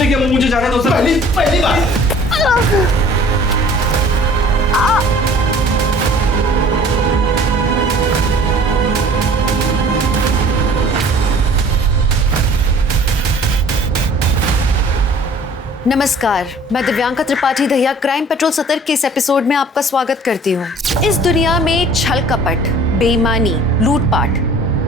नहीं किया, मुझे जाने दो सर। पहली बार। नमस्कार, मैं दिव्यांका त्रिपाठी दहिया क्राइम पेट्रोल सतर्क के इस एपिसोड में आपका स्वागत करती हूँ। इस दुनिया में छल कपट, बेईमानी, लूटपाट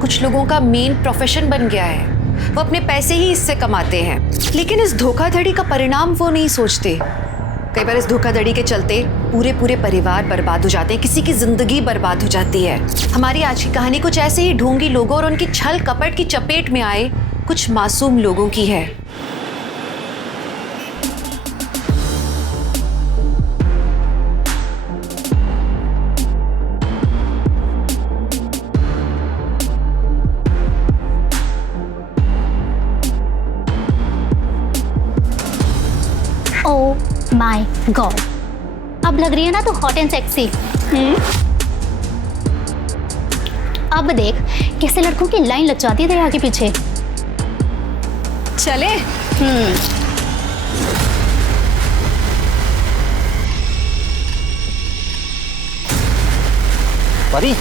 कुछ लोगों का मेन प्रोफेशन बन गया है। वो अपने पैसे ही इससे कमाते हैं, लेकिन इस धोखाधड़ी का परिणाम वो नहीं सोचते। कई बार इस धोखाधड़ी के चलते पूरे पूरे परिवार बर्बाद हो जाते हैं, किसी की जिंदगी बर्बाद हो जाती है। हमारी आज की कहानी कुछ ऐसे ही ढोंगी लोगों और उनकी छल कपट की चपेट में आए कुछ मासूम लोगों की है। ओह माय गॉड, अब लग रही है ना तो हॉट एंड सेक्सी। अब देख कैसे लड़कों की लाइन लग जाती है दरिया के पीछे। चले। परी,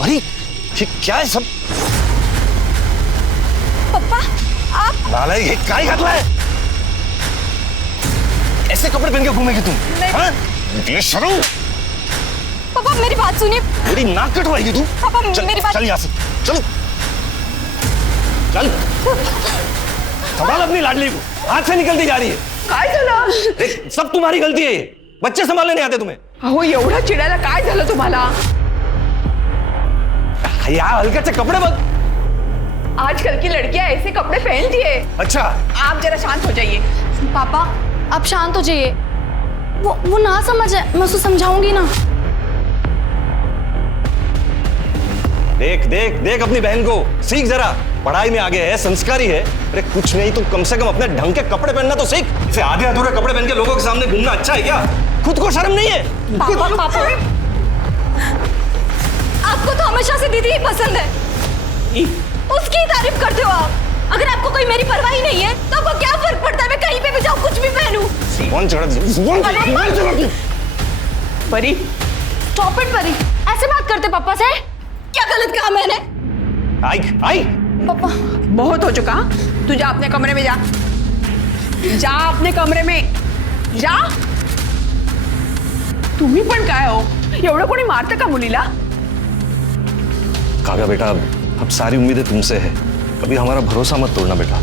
परी, ये क्या है सब? पापा आप नालायक, ये क्या ही करना है? ऐसे कपड़े पहन के घूमेगी तुम? हाँ? बेशर्म! पापा मेरी बात सुनिए। मेरी नाक कटवाएगी तू? पापा चल, मेरी बात। चल यहाँ से, चलो, चल। संभाल अपनी लाडली को, हाथ से निकलती जा रही है। काय झालं? देख, सब तुम्हारी गलती है ये। बच्चे संभालने नहीं आते तुम्हें। अहो एवढा चिडायला काय झालं तुम्हाला? यार हल्के से कपड़े बदल। आजकल की लड़कियां ऐसे कपड़े पहनती है। अच्छा, आप जरा शांत हो जाइए। पापा आप शांत हो जाइए। वो ना समझ है, मैं उसको समझाऊंगी ना। देख देख देख अपनी बहन को, सीख जरा। पढ़ाई में आगे है, संस्कारी है। अरे कुछ नहीं तो कम से कम अपने ढंग के कपड़े पहनना तो सीख। इसे आधे अधूरे कपड़े पहन के लोगों के सामने घूमना अच्छा है क्या? खुद को शर्म नहीं है? पापा पापा आपको तो हमेशा से दीदी ही पसंद है, उसकी ही तारीफ करते हो आप। अगर आपको कोई मेरी परवाह ही नहीं है तो आपको क्या फर्क पड़ता है मैं कहीं पे भी जाऊं, कुछ भी पहनूं? कौन चढ़ा? परी स्टॉप इट परी, ऐसे बात करते पापा से? क्या गलत कहा मैंने? आई आई पापा बहुत हो चुका। तू जा अपने कमरे में, जा जा अपने कमरे में जा। तुम्ही पण काय हो, एवढं कोणी मारतं का मुलीला? काव्या बेटा, अब सारी उम्मीदें तुमसे है, कभी हमारा भरोसा मत तोड़ना बेटा।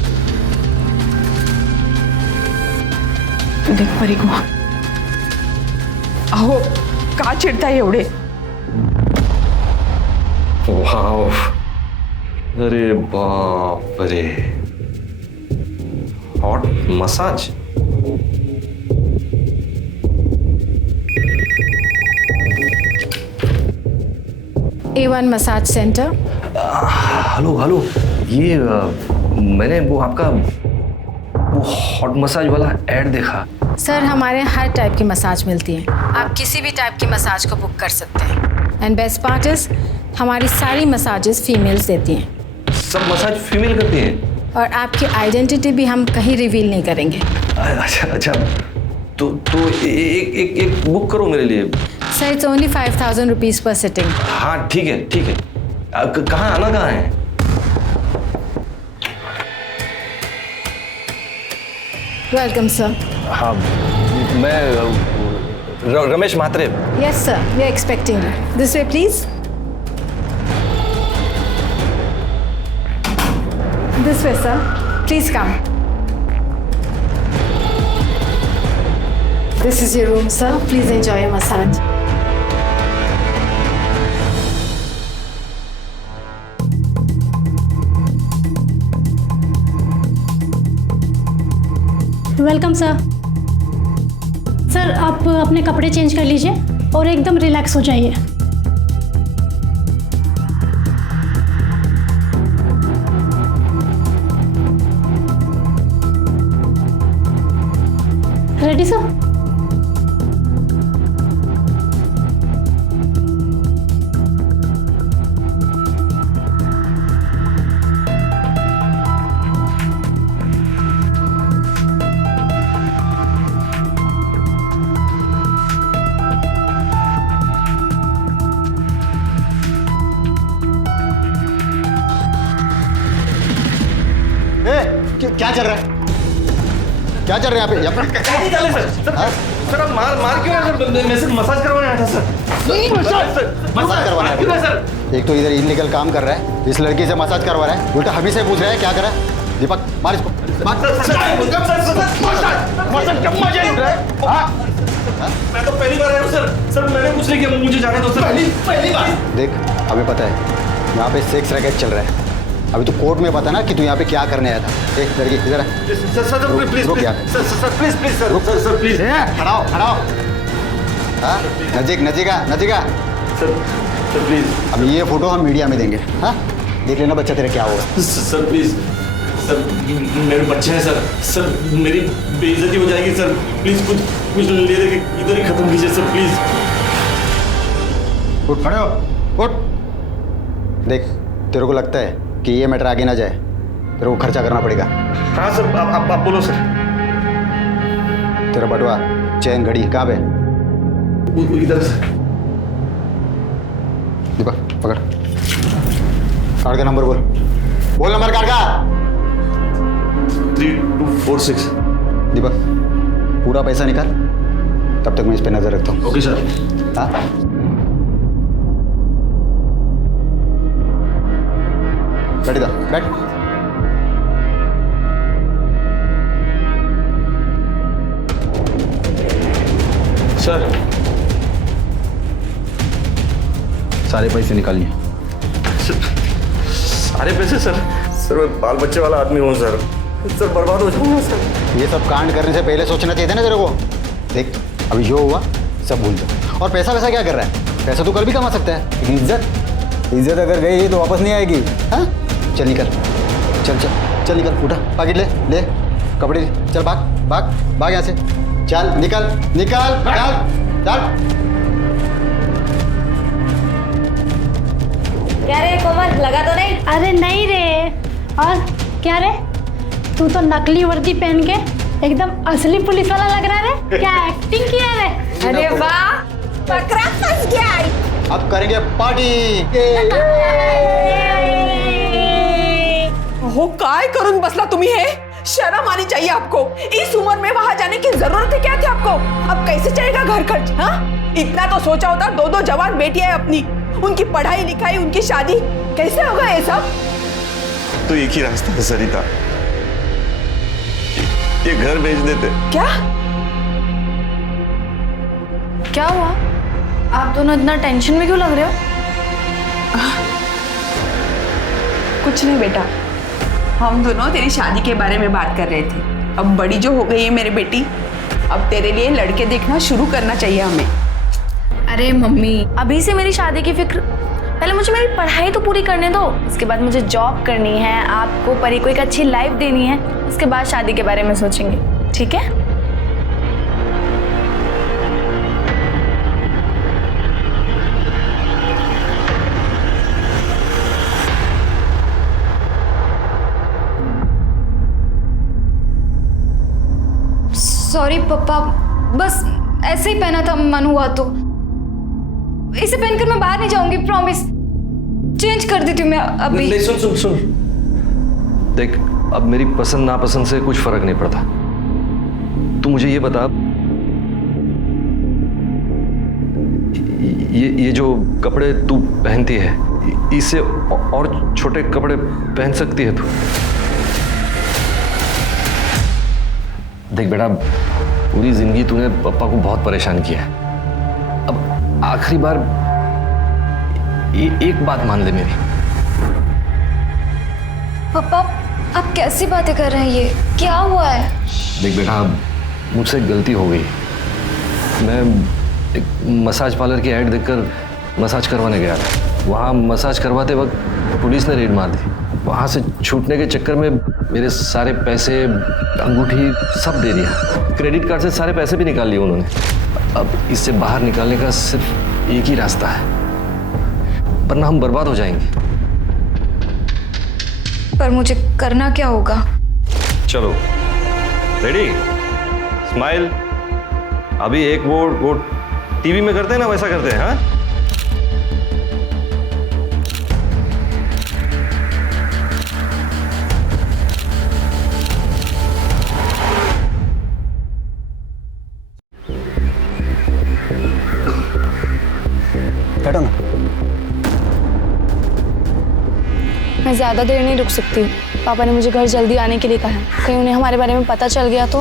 तू देख परी को, अहो का चिडताय एवढे? वाव, अरे बाप रे, hot massage. A1 massage centre. Hello hello, ये मैंने वो आपका वो हॉट मसाज वाला ऐड देखा। सर हमारे यहाँ हर टाइप की मसाज मिलती है, आप किसी भी टाइप की मसाज को बुक कर सकते हैं। एंड बेस्ट पार्ट इज हमारी सारी मसाजेस फीमेल्स देती हैं। सब मसाज फीमेल करती हैं? और आपकी आइडेंटिटी भी हम कहीं रिवील नहीं करेंगे। अच्छा अच्छा, तो एक बुक करो मेरे लिए। Sir it's only 5000 rupees per sitting. हाँ ठीक है ठीक है। कहाँ आना, कहाँ है? Welcome sir. हाँ, मैं Ramesh Mhatre. Yes sir, we are expecting you. This way please. This way sir, please come. This is your room, sir. Please enjoy your massage. Welcome sir. Sir आप अपने कपड़े चेंज कर लीजिए और एकदम रिलैक्स हो जाइए। Ready sir? क्या चल रहा है? क्या चल रहा है यहाँ पे? नहीं चले सर। सर आप मार क्यों है सर? मैं सिर्फ मसाज करवाने आया था सर। मसाज करवाना है? क्यों है सर? एक तो इधर इनलीगल काम कर रहा है, इस लड़की से मसाज करवा रहा है, उल्टा हम ही से पूछ रहा है क्या करा? दीपक मार इसको, मार। मैं तो पहली बार आया हूँ सर। सर मैंने कुछ नहीं किया, मुझे जाने दो सर। पहली बार। देख हमें पता है यहाँ पे सेक्स रैकेट चल रहा है। अभी तो कोर्ट में पता ना कि तू यहाँ पे क्या करने आया था। एक लड़की इधर आ। सर प्लीज रुक यार। Sir please sir please. खड़ाओ खड़ाओ। हाँ नजीका सर प्लीज। अब ये फोटो हम मीडिया में देंगे। हाँ देख लेना बच्चा तेरा क्या होगा। सर प्लीज सर, मेरे बच्चे हैं सर। सर मेरी बेइज्जती हो जाएगी सर। प्लीज कुछ ले दे के इधर ही खत्म कीजिए सर प्लीज। उठ खड़े हो, उठ। देख तेरे को लगता है कि ये मैटर आगे ना जाए, तेरे को खर्चा करना पड़ेगा। हाँ सर आप बोलो सर। तेरा बटुआ चैन घड़ी कहाँ पे? इधर सर। दीपक पकड़, कार्ड का नंबर बोल नंबर कार्ड का। 3246। दीपक पूरा पैसा निकाल, तब तक मैं इस पे नजर रखता हूँ। Okay sir. हाँ बैठ इधर, बैठ। सर सारे पैसे निकालिए। सारे पैसे सर? सर मैं बाल बच्चे वाला आदमी हूँ सर। सर बर्बाद हो जाऊंगा सर। ये सब कांड करने से पहले सोचना चाहिए था ना तेरे को। देख अभी जो हुआ सब भूल जाओ। और पैसा वैसा क्या कर रहा है? पैसा तो कल भी कमा सकता है, लेकिन इज्जत अगर गई तो वापस नहीं आएगी। हाँ चल निकल, चल निकल, उठा पैकेट ले कपड़े, चल भाग यहाँ से, चल निकल चल। क्या रे कोमल, लगा तो नहीं? अरे नहीं रे। और क्या रे, तू तो नकली वर्दी पहन के एकदम असली पुलिस वाला लग रहा है रे। क्या एक्टिंग किया रे? अरे वाह, पकड़ा फंस गया। अब करेंगे पार्टी। हो काय करून बसला तुम्ही हे? शर्म आनी चाहिए आपको। इस उम्र में वहां जाने की जरूरत है क्या थी आपको? अब कैसे चलेगा घर खर्च? हाँ इतना तो सोचा होता। दो जवान बेटियां है अपनी, उनकी पढ़ाई लिखाई, उनकी शादी, कैसे होगा ये सब? तो एक ही रास्ता है सरिता, ये घर बेच देते। क्या हुआ? आप दोनों इतना टेंशन में क्यों लग रहे हो? कुछ नहीं बेटा, हम दोनों तेरी शादी के बारे में बात कर रहे थे। अब बड़ी जो हो गई है मेरी बेटी, अब तेरे लिए लड़के देखना शुरू करना चाहिए हमें। अरे मम्मी, अभी से मेरी शादी की फिक्र? पहले मुझे मेरी पढ़ाई तो पूरी करने दो, उसके बाद मुझे जॉब करनी है, आपको परी को एक अच्छी लाइफ देनी है, उसके बाद शादी के बारे में सोचेंगे, ठीक है? सॉरी पापा, बस ऐसे ही पहना था, मन हुआ तो। इसे पहनकर मैं बाहर नहीं जाऊंगी, प्रॉमिस। चेंज कर देती हूँ मैं अभी। नहीं सुन देख, अब मेरी पसंद नापसंद से कुछ फर्क नहीं पड़ता। तू मुझे ये बता, ये जो कपड़े तू पहनती है, इससे और छोटे कपड़े पहन सकती है तू? देख बेटा, पूरी जिंदगी तूने पापा को बहुत परेशान किया है। अब आखिरी बार एक बात मान ले मेरी। पापा आप कैसी बातें कर रहे हैं? ये क्या हुआ है? देख बेटा, मुझसे गलती हो गई। मैं एक मसाज पार्लर की ऐड देखकर मसाज करवाने गया था। वहाँ मसाज करवाते वक्त पुलिस ने रेड मार दी। वहाँ से छूटने के चक्कर में मेरे सारे पैसे, अंगूठी सब दे दिया। क्रेडिट कार्ड से सारे पैसे भी निकाल लिए उन्होंने। अब इससे बाहर निकालने का सिर्फ एक ही रास्ता है, वरना हम बर्बाद हो जाएंगे। पर मुझे करना क्या होगा? चलो रेडी, स्माइल। अभी एक वो टीवी में करते हैं ना, वैसा करते हैं। हाँ मैं ज़्यादा देर नहीं रुक सकती। पापा ने मुझे घर जल्दी आने के लिए कहा है। कहीं उन्हें हमारे बारे में पता चल गया तो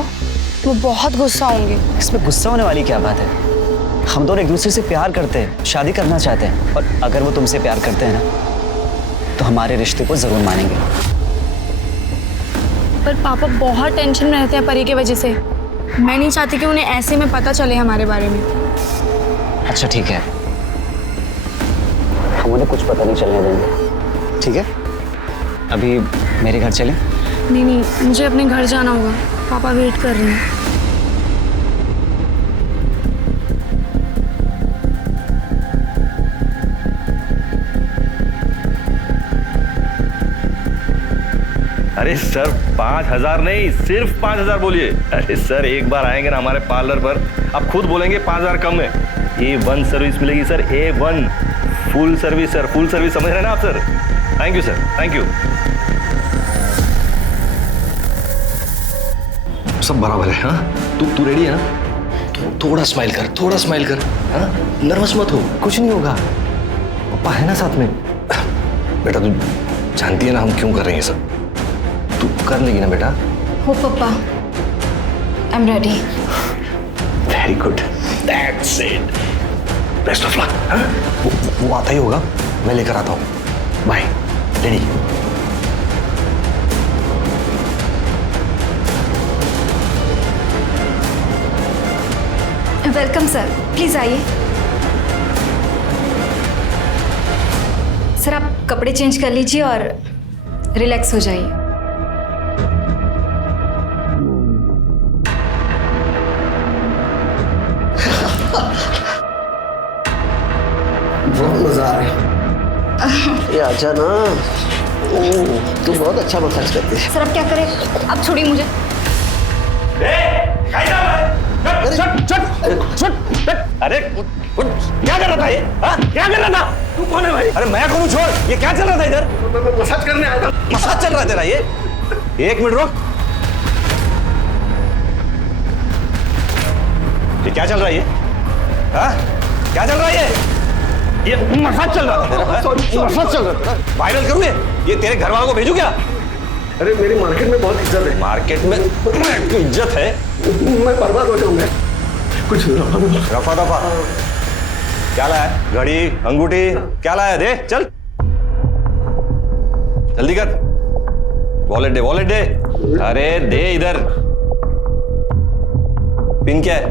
वो बहुत गुस्सा होंगे। इसमें गुस्सा होने वाली क्या बात है? हम दोनों एक दूसरे से प्यार करते हैं, शादी करना चाहते हैं, और अगर वो तुमसे प्यार करते हैं ना तो हमारे रिश्ते को जरूर मानेंगे। पर पापा बहुत टेंशन में रहते हैं परी की वजह से। मैं नहीं चाहती कि उन्हें ऐसे में पता चले हमारे बारे में। अच्छा ठीक है, हम उन्हें कुछ पता नहीं चलने देंगे, ठीक है? अभी मेरे घर चलें? नहीं, मुझे अपने घर जाना होगा। पापा वेट कर रहे हैं। अरे सर 5,000 नहीं, सिर्फ 5,000 बोलिए। अरे सर एक बार आएंगे ना हमारे पार्लर पर, आप खुद बोलेंगे 5,000 कम है। A1 सर्विस मिलेगी sir, A1 full service sir, full service समझ रहे हैं ना आप sir? Thank you sir, thank you. सब बराबर है। हाँ तू रेडी है ना? थोड़ा स्माइल कर, थोड़ा स्माइल कर। हाँ नर्वस मत हो, कुछ नहीं होगा। पापा है ना साथ में। बेटा तू जानती है ना हम क्यों कर रहे हैं सब, तू कर लेगी ना बेटा? हो पापा, I am ready. Very good, that's it, best of luck. हाँ वो आता ही होगा, मैं लेकर आता हूँ। Bye, ready? Welcome sir, please आइए। सर आप कपड़े चेंज कर लीजिए और रिलैक्स हो जाइए। बहुत मजा आ रहा है। ये आजा ना, तू बहुत अच्छा मसाज करती है। सर अब क्या करें, अब छोड़िए मुझे। अरे क्या कर रहा था ये? क्या कर रहा था? तू कौन है भाई? अरे मैं कौन हूँ? छोड़, ये क्या चल रहा था इधर? मैं मसाज करने आया था। मसाज चल रहा है तेरा ये? एक मिनट रुक, ये क्या चल रहा है ये? हाँ क्या चल रहा है ये मसाज चल रहा था तेरा? मसाज चल रहा था, वायरल करूँ ये तेरे घर वालों को भेजू क्या? अरे मेरी मार्केट में बहुत इज्जत है। मार्केट में इज्जत है? मैं बर्बाद हो जाऊंगा। कुछ रफा दफा क्या लाया? घड़ी, अंगूठी क्या लाया? दे चल, जल्दी कर। वॉलेट दे, वॉलेट दे। अरे दे इधर। पिन क्या है?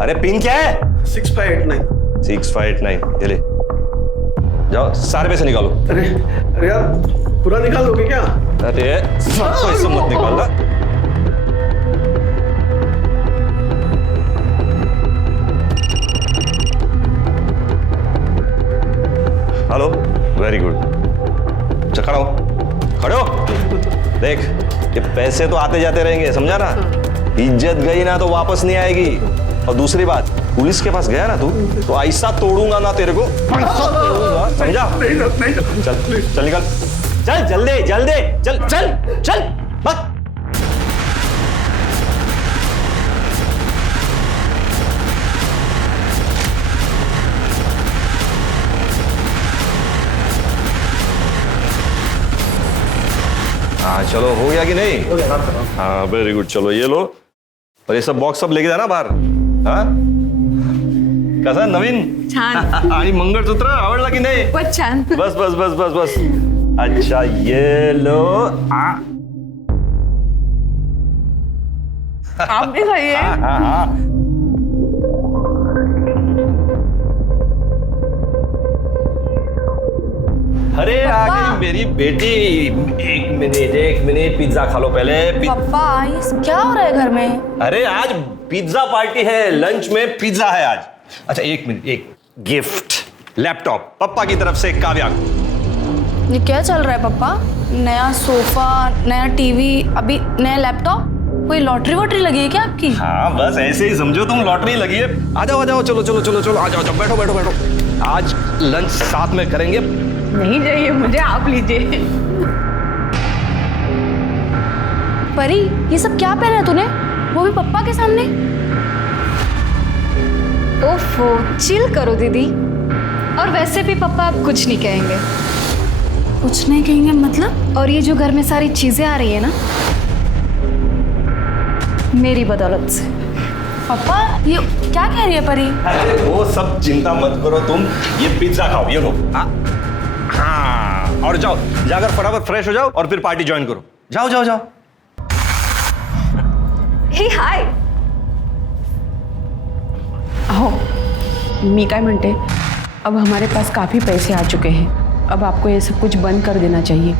अरे पिन क्या है? 6589। 6589, ये ले जाओ, सारे पैसे निकालो। अरे यार पूरा निकाल दोगे क्या? अरे सब पैसे मत निकालना। Hello, very good. अच्छा खड़ा हो, खड़े हो। देख ये पैसे तो आते जाते रहेंगे, समझा ना? इज्जत गई ना तो वापस नहीं आएगी। और दूसरी बात, पुलिस के पास गया ना तू तो ऐसा तोड़ूंगा ना तेरे को, ऐसा तोड़ूंगा, समझा? चल चल निकल, चल जल्दी जल्दी, चल चल चल बस। हाँ चलो, हो गया कि नहीं? हाँ वेरी गुड, चलो ये लो। और ये सब बॉक्स सब लेके जाना बाहर। हाँ कसा नवीन? छान। आणि मंगळसूत्र आवडला की नाही? बहुत छान। बस बस बस बस बस। अच्छा ये लो। आप भी खाइए। हाँ हाँ। अरे आ गई मेरी बेटी। एक मिनट पिज्जा खा लो पहले। पापा ये क्या हो रहा है घर में? अरे आज पिज्जा पार्टी है, लंच में पिज्जा है आज। अच्छा एक मिनट, एक गिफ्ट, लैपटॉप पप्पा की तरफ से काव्या को। ये क्या चल रहा है पापा? नया सोफा, नया टीवी, अभी नया लैपटॉप। कोई लॉटरी वॉटरी लगी है क्या आपकी? हाँ बस ऐसे ही समझो तुम, लॉटरी लगी है। आ जाओ चलो चलो चलो चलो, आ जाओ, बैठो बैठो बैठो। आज लंच साथ में करेंगे। नहीं चाहिए मुझे, आप लीजिए। परी ये सब क्या पहना है तूने, वो भी पप्पा के सामने? ओफो चिल करो दीदी, और वैसे भी पापा आप कुछ नहीं कहेंगे। कुछ नहीं कहेंगे मतलब? और ये जो घर में सारी चीजें आ रही है ना, मेरी बदौलत से। पापा ये क्या कह रही है परी? अरे वो सब चिंता मत करो तुम, ये पिज्जा खाओ, ये लो। हाँ, और जाओ जाकर फटाफट फ्रेश हो जाओ और फिर पार्टी ज्वाइन करो। जाओ जाओ जाओ। हे हाय। हो मी काय म्हणते, अब हमारे पास काफी पैसे आ चुके हैं, अब आपको ये सब कुछ बंद कर देना चाहिए।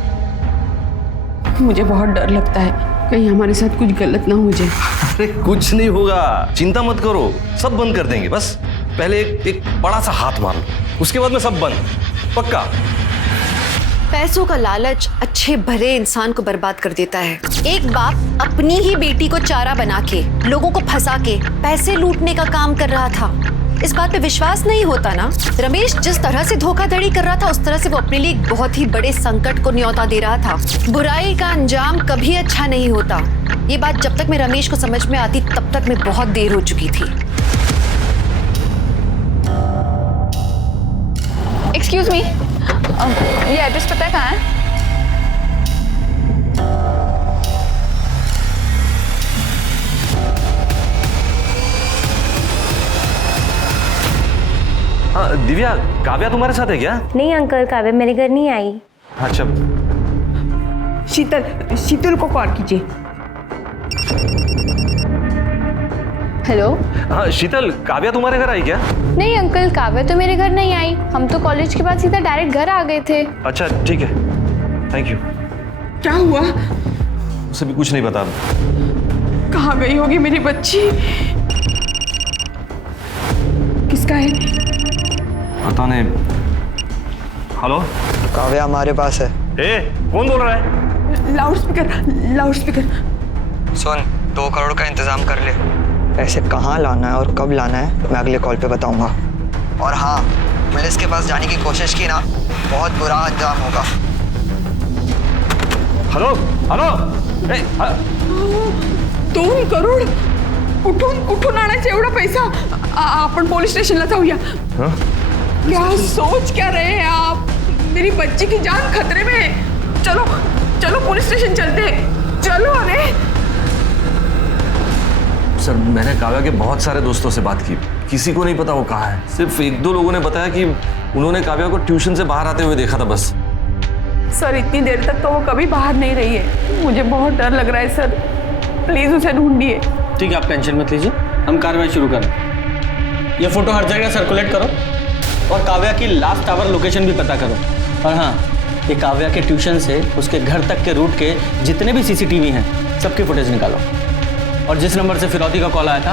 मुझे बहुत डर लगता है कहीं हमारे साथ कुछ गलत ना हो जाए। अरे कुछ नहीं होगा, चिंता मत करो, सब बंद कर देंगे। बस पहले एक बड़ा सा हाथ मार लो, उसके बाद में सब बंद, पक्का। पैसों का लालच अच्छे भले इंसान को बर्बाद कर देता है। एक बाप अपनी ही बेटी को चारा बना के, लोगों को फंसा के पैसे लूटने का काम कर रहा था। इस बात पे विश्वास नहीं होता ना? रमेश जिस तरह से धोखाधड़ी कर रहा था, उस तरह से वो अपने लिए एक बहुत ही बड़े संकट को न्योता दे रहा था। बुराई का अंजाम कभी अच्छा नहीं होता। ये बात जब तक मैं रमेश को समझ में आती, तब तक मैं बहुत देर हो चुकी थी। एक्सक्यूज मी, ये एड्रेस पता है कहाँ है? हाँ दिव्या, काव्या तुम्हारे साथ है क्या? नहीं अंकल, काव्या मेरे घर नहीं आई। अच्छा। शीतल को कॉल कीजिए। हेलो। हाँ शीतल, काव्या तुम्हारे घर आई क्या? नहीं अंकल, काव्या तो मेरे घर नहीं आई। हम तो कॉलेज के बाद सीधा डायरेक्ट घर आ गए थे। अच्छा ठीक है, थैंक यू। क्या हुआ? उसे भी कुछ नहीं बता। कहाँ गई होगी मेरी बच्ची? किसका है? पता नहीं। हेलो, काव्या हमारे पास है। ए, कौन बोल रहा है? लाउडस्पीकर। सुन, 2 करोड़ का इंतजाम कर ले। पैसे कहाँ लाना है और कब लाना है मैं अगले कॉल पे बताऊंगा। और हाँ, पुलिस के पास जाने की कोशिश की ना, बहुत बुरा अंजाम होगा। हेलो हेलो, 2 करोड कुठून आणायचं एवढा पैसा? आपण पोलीस स्टेशनला जाऊया। क्या सोच क्या रहे हैं आप? मेरी बच्ची की जान खतरे में है। चलो चलो पुलिस स्टेशन चलते हैं, चलो। अरे सर, मैंने काव्या के बहुत सारे दोस्तों से बात की, किसी को नहीं पता वो कहाँ है। सिर्फ 1-2 लोगों ने बताया कि उन्होंने काव्या को ट्यूशन से बाहर आते हुए देखा था बस। सर, इतनी देर तक तो वो कभी बाहर नहीं रही है। मुझे बहुत डर लग रहा है सर, प्लीज उसे ढूंढिए। ठीक है, आप टेंशन मत लीजिए, हम कार्रवाई शुरू करें। ये फोटो हर जगह सर्कुलेट करो और काव्या की लास्ट आवर लोकेशन भी पता करो। और हाँ, ये काव्या के ट्यूशन से उसके घर तक के रूट के जितने भी सीसीटीवी हैं, सबकी फुटेज निकालो। और जिस नंबर से फिरौती का कॉल आया था,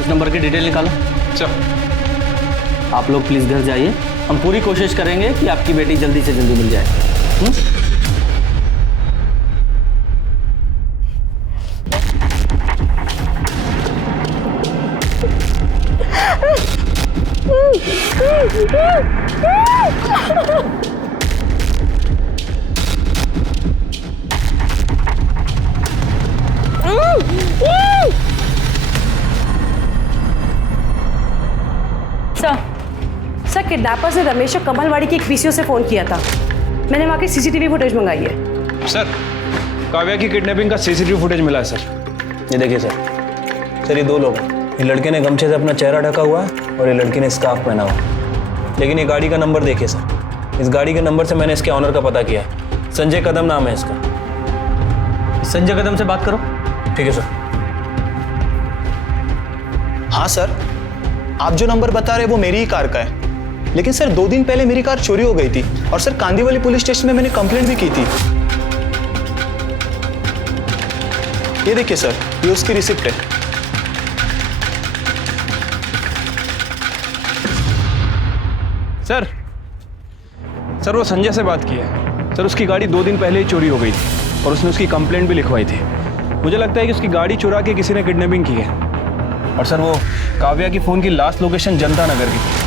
उस नंबर की डिटेल निकालो। चलो, आप लोग प्लीज़ घर जाइए। हम पूरी कोशिश करेंगे कि आपकी बेटी जल्दी से जल्दी मिल जाए। सर, किडनैपर्स ने रमेश और कमलवाड़ी की एक पीसीओ से फोन किया था। मैंने वहाँ की सीसीटीवी फुटेज मंगाई है। सर, काव्या की किडनैपिंग का सीसीटीवी फुटेज मिला है सर। ये देखिए सर, ये 2 लोग हैं। ये लड़के ने गमछे से अपना चेहरा ढका हुआ है और ये लड़की ने स्कार्फ पहना हुआ है। लेकिन ये गाड़ी का नंबर देखिए सर, इस गाड़ी के नंबर से मैंने इसके ऑनर का पता किया है। संजय कदम नाम है इसका। संजय कदम से बात करो। ठीक है सर। हाँ सर, आप जो नंबर बता रहे हैं वो मेरी ही कार का है। लेकिन सर 2 दिन पहले मेरी कार चोरी हो गई थी और सर कांदीवली पुलिस स्टेशन में मैंने कंप्लेंट भी की थी। ये देखिए सर, ये उसकी रिसिप्ट है। सर वो संजय से बात की है। सर उसकी गाड़ी 2 दिन पहले ही चोरी हो गई थी और उसने उसकी कंप्लेंट भी लिखवाई थी। मुझे लगता है कि उसकी गाड़ी चुरा के किसी ने किडनैपिंग की है। और सर वो काव्या की फ़ोन की लास्ट लोकेशन जनता नगर की थी।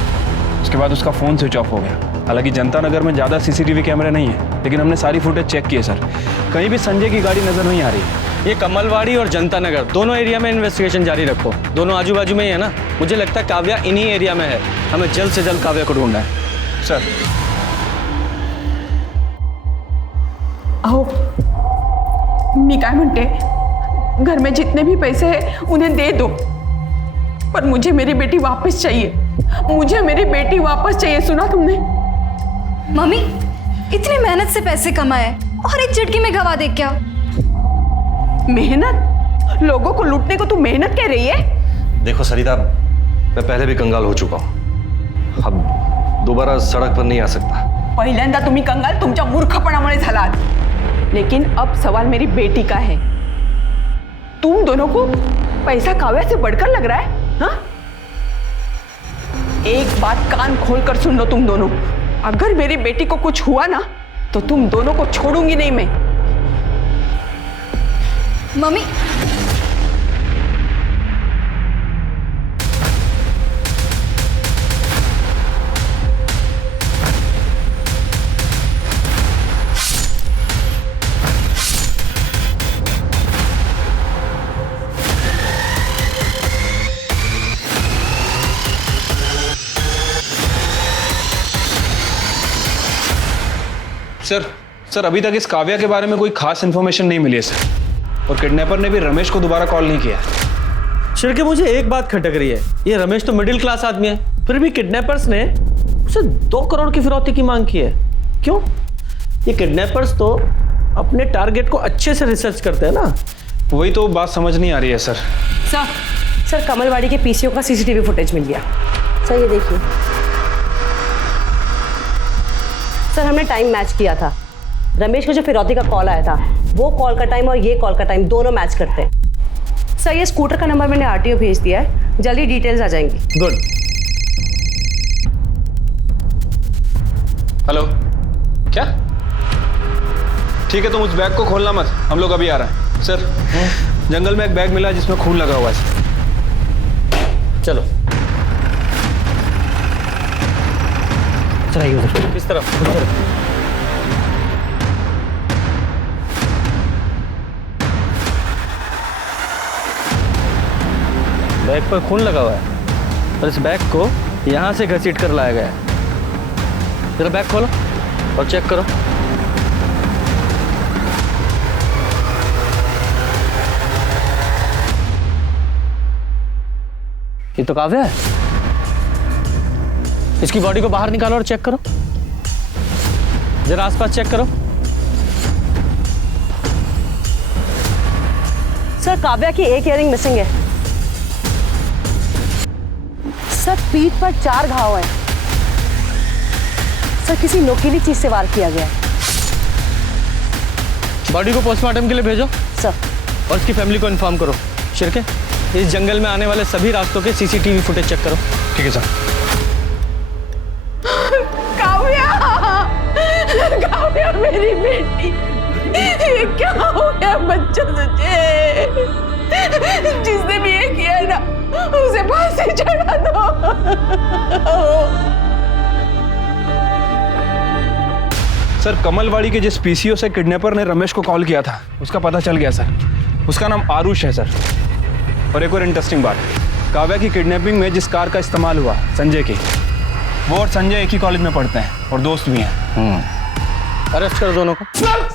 उसके बाद उसका फ़ोन स्विच ऑफ हो गया। हालांकि जनता नगर में ज़्यादा सीसीटीवी कैमरे नहीं है, लेकिन हमने सारी फुटेज चेक की है सर, कहीं भी संजय की गाड़ी नज़र नहीं आ रही है। ये कमलवाड़ी और जनता नगर दोनों एरिया में इन्वेस्टिगेशन जारी रखो। दोनों आजू बाजू में ही है ना। मुझे लगता है काव्या इन्हीं एरिया में है। हमें जल्द से जल्द काव्या को ढूंढना है। सर मी काय म्हणते, घर में जितने भी पैसे हैं उन्हें दे दो, पर मुझे मेरी बेटी वापस चाहिए। मुझे मेरी बेटी वापस चाहिए, सुना तुमने? मम्मी इतनी मेहनत से पैसे कमाए और एक झटके में गवा दे क्या? मेहनत? लोगों को लूटने को तू मेहनत कह रही है? देखो सरिता, मैं पहले भी कंगाल हो चुका हूँ, अब दोबारा सड़क पर नहीं आ सकता। पहिल्यांदा तुम्ही कंगाल तुमच्या मूर्खपणामुळे झालात, लेकिन अब सवाल मेरी बेटी का है। तुम दोनों को पैसा काव्या से बढ़कर लग रहा है? हाँ? एक बात कान खोलकर सुन लो तुम दोनों, अगर मेरी बेटी को कुछ हुआ ना तो तुम दोनों को छोड़ूंगी नहीं मैं। मम्मी सर अभी तक इस काव्या के बारे में कोई खास इन्फॉर्मेशन नहीं मिली है सर, और किडनैपर ने भी रमेश को दोबारा कॉल नहीं किया। शिर्के, मुझे एक बात खटक रही है, ये रमेश तो मिडिल क्लास आदमी है, फिर भी किडनैपर्स ने उसे 2 करोड़ की फिरौती की मांग की है। क्यों? ये किडनैपर्स तो अपने टारगेट को अच्छे से रिसर्च करते हैं ना। वही तो बात समझ नहीं आ रही है सर। सर कमलवाड़ी के पीसीओ का सीसीटीवी फुटेज मिल गया। सर ये देखिए, सर हमने टाइम मैच किया था। रमेश को जो फिरौती का कॉल आया था, वो कॉल का टाइम और ये कॉल का टाइम दोनों मैच करते हैं। सर ये स्कूटर का नंबर मैंने आरटीओ भेज दिया है, जल्दी डिटेल्स आ जाएंगी। गुड। हेलो, क्या? ठीक है, तुम उस बैग को खोलना मत, हम लोग अभी आ रहे हैं। सर, जंगल में एक बैग मिला जिसमें खून लगा हुआ है। चलो चलाइए उधर। किस तरफ? बैग पर खून लगा हुआ है और इस बैग को यहाँ से घसीट कर लाया गया है। जरा बैग खोलो और चेक करो। ये तो काव्या है। इसकी बॉडी को बाहर निकालो और चेक करो, जरा आसपास चेक करो। सर काव्या की एक इयरिंग मिसिंग है। सर पीठ पर 4 घाव हैं। सर किसी नोकीली चीज से वार किया गया है। बॉडी को पोस्टमार्टम के लिए भेजो सर, और इसकी फैमिली को इन्फॉर्म करो। शिर्के, इस जंगल में आने वाले सभी रास्तों के सीसीटीवी फुटेज चेक करो। ठीक है सर। काव्या मेरी बेटी, ये क्या हो गया बच्चा तुझे? जिसने भी ये किया ना उसे फांसी चढ़ा दो। सर कमलवाड़ी के जिस पीसीओ से किडनैपर ने रमेश को कॉल किया था उसका पता चल गया सर। उसका नाम आरुष है सर। और एक और इंटरेस्टिंग बात, काव्या की किडनैपिंग में जिस कार का इस्तेमाल हुआ संजय की, वो और संजय एक ही कॉलेज में पढ़ते हैं और दोस्त भी हैं। अरेस्ट करो दोनों को। सर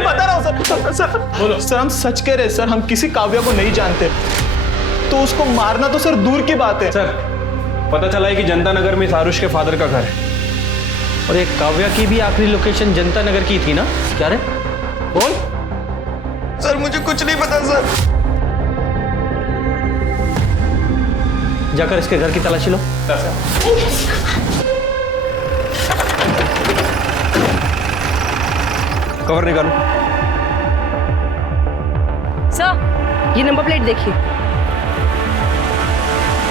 बता रहा हूँ सर हम सच कह रहे हैं सर, हम किसी काव्या को नहीं जानते, तो उसको मारना तो सर दूर की बात है। सर पता चला है कि जनता नगर में इस आरुष के फादर का घर है। और एक काव्या की भी आखिरी लोकेशन जनता नगर की थी ना? क्या रे बोल। सर मुझे कुछ नहीं पता सर। जाकर इसके घर की तलाशी लो। कवर निकालो। सर ये नंबर प्लेट देखिए।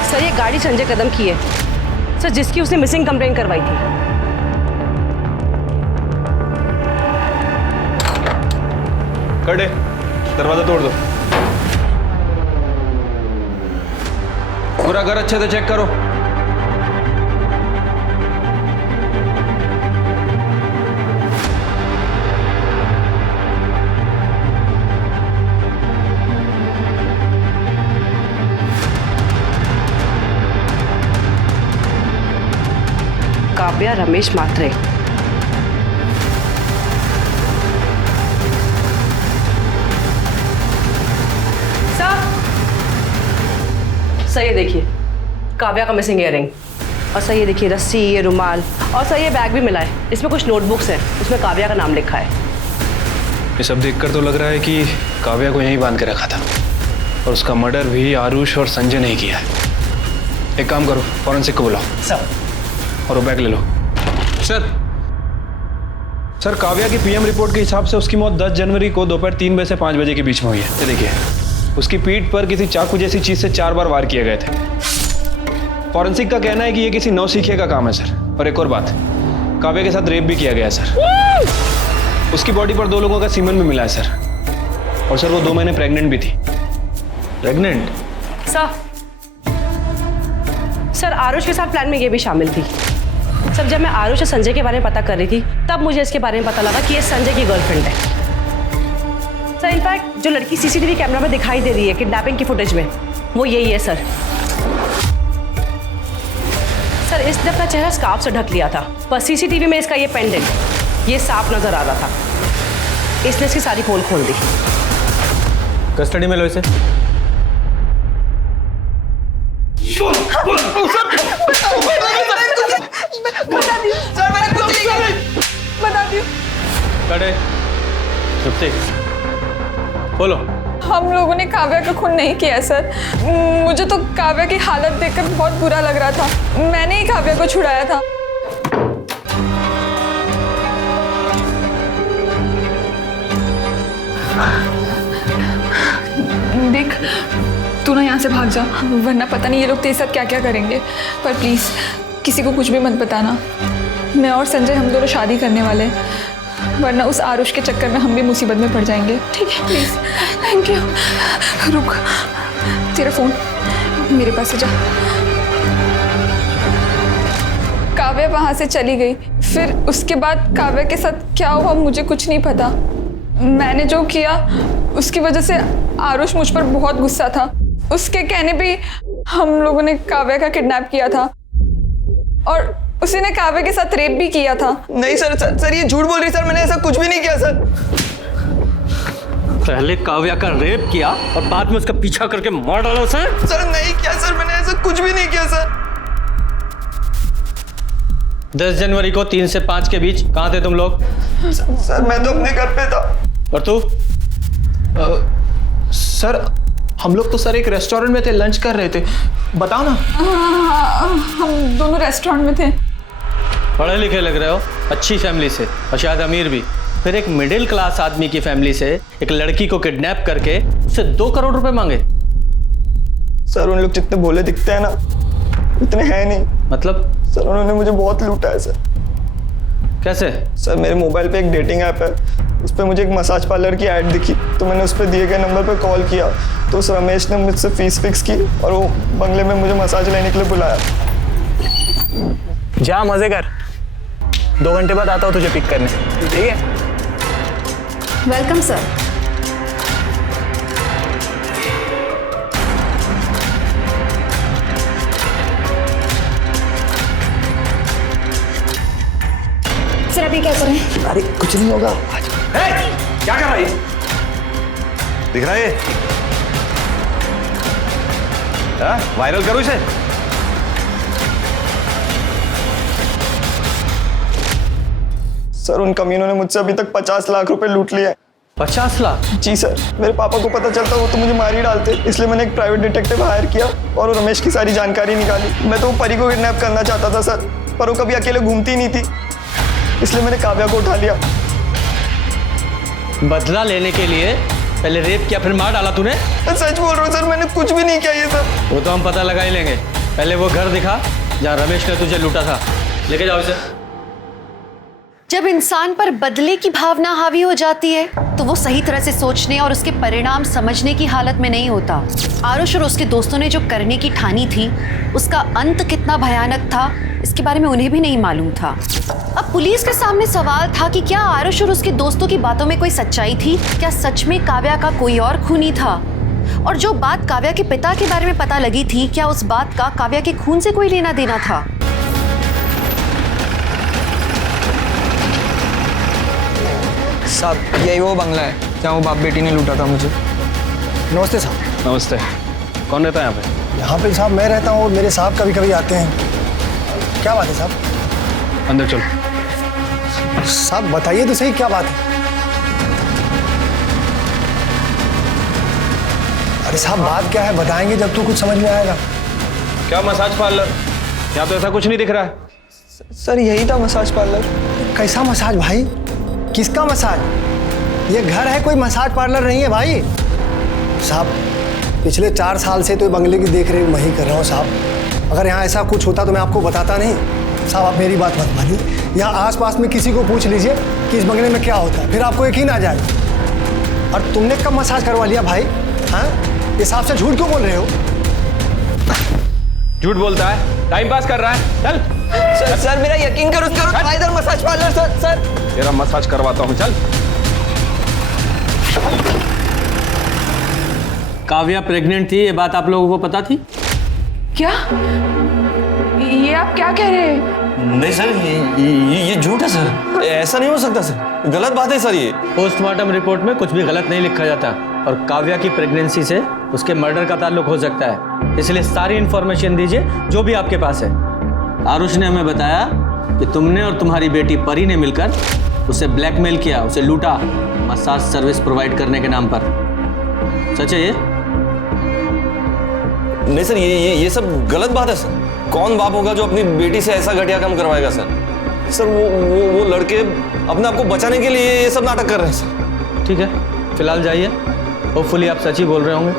सर ये गाड़ी संजय कदम की है सर, जिसकी उसने मिसिंग कंप्लेंट करवाई थी। कड़े, दरवाजा तोड़ दो। पूरा घर अच्छे से चेक करो। काव्या रमेश मात्रे। सर ये देखिए काव्या का मिसिंग इयररिंग, और सर ये देखिए रस्सी, ये रुमाल, और सर ये बैग भी मिला है। इसमें कुछ नोटबुक्स हैं, उसमें काव्या का नाम लिखा है। ये सब देखकर तो लग रहा है कि काव्या को यहीं बांध के रखा था और उसका मर्डर भी आरुष और संजय ने किया है। एक काम करो, फॉरेंसिक को बुलाओ सर, और वो बैग ले लो। सर काव्या की पीएम रिपोर्ट के हिसाब से उसकी मौत 10 जनवरी को दोपहर 3 बजे से 5 बजे के बीच में हुई है। ये देखिए, उसकी पीठ पर किसी चाकू जैसी चीज से 4 बार वार किए गए थे। फॉरेंसिक का कहना है कि ये किसी नौसिखिए का काम है सर। और एक और बात, काव्या के साथ रेप भी किया गया है सर। उसकी बॉडी पर 2 लोगों का सीमन भी मिला है सर। और सर वो 2 महीने प्रेग्नेंट भी थी। प्रेग्नेंट? सर आरुष के साथ प्लान में ये भी शामिल थी। सर जब मैं आरुष और संजय के बारे में पता कर रही थी तब मुझे इसके बारे में पता लगा कि ये संजय की गर्लफ्रेंड है। सर इनफैक्ट जो लड़की सीसीटीवी कैमरा में दिखाई दे रही है किडनैपिंग की फुटेज में, वो यही है सर। सर इसने अपना चेहरा स्कार्फ से ढक लिया था, पर सीसीटीवी में इसका ये पेंडेंट, ये सांप नजर आ रहा था। इसने इसकी सारी पोल खोल दी। कस्टडी में लो इसे। चुप से बोलो। हम लोगों ने काव्या का खून नहीं किया सर। मुझे तो काव्या की हालत देखकर बहुत बुरा लग रहा था। मैंने ही काव्या को छुड़ाया था। देख तू ना यहाँ से भाग जा, वरना पता नहीं ये लोग तेरे साथ क्या क्या करेंगे। पर प्लीज किसी को कुछ भी मत बताना। मैं और संजय हम दोनों शादी करने वाले हैं, वरना उस आरुष के चक्कर में हम भी मुसीबत में पड़ जाएंगे। ठीक है प्लीज। Thank you. रुक, तेरा फोन मेरे पास है, जा। काव्या वहां से चली गई, फिर उसके बाद काव्या के साथ क्या हुआ मुझे कुछ नहीं पता। मैंने जो किया उसकी वजह से आरुष मुझ पर बहुत गुस्सा था। उसके कहने पे हम लोगों ने काव्या का किडनैप किया था और उसी ने काव्या के साथ रेप भी किया था। नहीं सर ये झूठ बोल रही सर, मैंने ऐसा कुछ भी नहीं किया सर। पहले काव्या का रेप किया और बाद में उसका पीछा करके मार डाला उसे। सर नहीं किया सर, मैंने ऐसा कुछ भी नहीं किया सर। 10 जनवरी को 3 से 5 के बीच कहाँ थे तुम लोग? सर मैं तो अपने घर पे था। और तू? सर हम लोग तो सर एक रेस्टोरेंट में थे, लंच कर रहे थे। बताओ ना। हम दोनों रेस्टोरेंट में थे। पढ़े लिखे लग रहे हो, अच्छी फैमिली से और शायद अमीर भी। फिर एक मिडिल क्लास आदमी की फैमिली से एक लड़की को किडनैप करके उससे 2 करोड़ रुपए मांगे। सर उन लोग जितने भोले दिखते हैं ना, इतने हैं नहीं। मतलब? सर उन्होंने मुझे बहुत लूटा है सर। कैसे? सर मेरे मोबाइल पे एक डेटिंग ऐप है, उस पर मुझे एक मसाज पार्लर की ऐड दिखी, तो मैंने उस पर दिए गए नंबर पर कॉल किया, तो उस रमेश ने मुझसे फीस फिक्स की और वो बंगले में मुझे मसाज लेने के लिए बुलाया। जा मजे कर, 2 घंटे बाद आता हूँ तुझे पिक करने, ठीक है? Welcome sir. सर अभी क्या करें? अरे कुछ नहीं होगा। क्या कर रहा है? दिख रहा है? वायरल करो इसे। सर उन कमीनों ने मुझसे अभी तक 50 लाख रुपए लूट लिए। 50 लाख? जी सर, मेरे पापा को पता चलता वो तो मुझे मार ही डालते, इसलिए मैंने एक प्राइवेट डिटेक्टिव हायर किया और रमेश की सारी जानकारी निकाली। मैं तो परी को किडनैप करना चाहता था सर, पर वो कभी अकेले घूमती नहीं थी, इसलिए मैंने काव्या को उठा लिया। बदला लेने के लिए पहले रेप किया, फिर मार डाला तूने? सच बोल रहा हूँ सर, मैंने कुछ भी नहीं किया ये सर। वो तो हम पता लगा ही लेंगे। पहले वो घर दिखा जहाँ रमेश ने तुझे लूटा था, लेके जाओ इसे। जब इंसान पर बदले की भावना हावी हो जाती है तो वो सही तरह से सोचने और उसके परिणाम समझने की हालत में नहीं होता। आरुष और उसके दोस्तों ने जो करने की ठानी थी उसका अंत कितना भयानक था इसके बारे में उन्हें भी नहीं मालूम था। अब पुलिस के सामने सवाल था कि क्या आरुष और उसके दोस्तों की बातों में कोई सच्चाई थी? क्या सच में काव्या का कोई और खूनी था? और जो बात काव्या के पिता के बारे में पता लगी थी, क्या उस बात का काव्या के खून से कोई लेना देना था? साहब यही वो बंगला है जहाँ वो बाप बेटी ने लूटा था मुझे। नमस्ते साहब। नमस्ते। कौन रहता है यहाँ पे? यहाँ पे साहब मैं रहता हूँ और मेरे साहब कभी कभी आते हैं। क्या बात है साहब? अंदर चलो। साहब बताइए तो सही, क्या बात है? अरे साहब बात क्या है, बताएंगे जब तो कुछ समझ में आएगा। क्या मसाज पार्लर? यहाँ तो ऐसा कुछ नहीं दिख रहा है। सर यही था मसाज पार्लर। कैसा मसाज भाई? किसका मसाज? ये घर है, कोई मसाज पार्लर नहीं है भाई। साहब पिछले 4 साल से तो ये बंगले की देख रेख मैं ही कर रहा हूँ साहब। अगर यहाँ ऐसा कुछ होता तो मैं आपको बताता नहीं। साहब आप मेरी बात मत मानिए, यहाँ आसपास में किसी को पूछ लीजिए कि इस बंगले में क्या होता है, फिर आपको यकीन आ जाएगा। और तुमने कब मसाज करवा लिया भाई? हाँ, इस हिसाब से झूठ क्यों बोल रहे हो? झूठ बोलता है, टाइम पास कर रहा है। चल सर मेरा यकीन करो, इधर मसाज पार्लर। सर तेरा मसाज करवाता हूँ, चल। काव्या प्रेग्नेंट थी, ये बात आप लोगों को पता थी? क्या? ये आप क्या कह रहे हैं? नहीं सर, ये झूठ है सर। ऐसा नहीं हो सकता सर, गलत बात है सर ये। पोस्टमार्टम रिपोर्ट में कुछ भी गलत नहीं लिखा जाता और काव्या की प्रेगनेंसी से उसके मर्डर का ताल्लुक हो सकता है, इसलिए सारी इंफॉर्मेशन दीजिए जो भी आपके पास है। आरुष ने हमें बताया कि तुमने और तुम्हारी बेटी परी ने मिलकर उसे ब्लैकमेल किया, उसे लूटा मसाज सर्विस प्रोवाइड करने के नाम पर। सच है ये? नहीं सर, ये सब गलत बात है सर। कौन बाप होगा जो अपनी बेटी से ऐसा घटिया काम करवाएगा सर? सर वो लड़के अपने आप को बचाने के लिए ये सब नाटक कर रहे हैं सर। ठीक है, फिलहाल जाइए, होपफुली आप सच ही बोल रहे होंगे।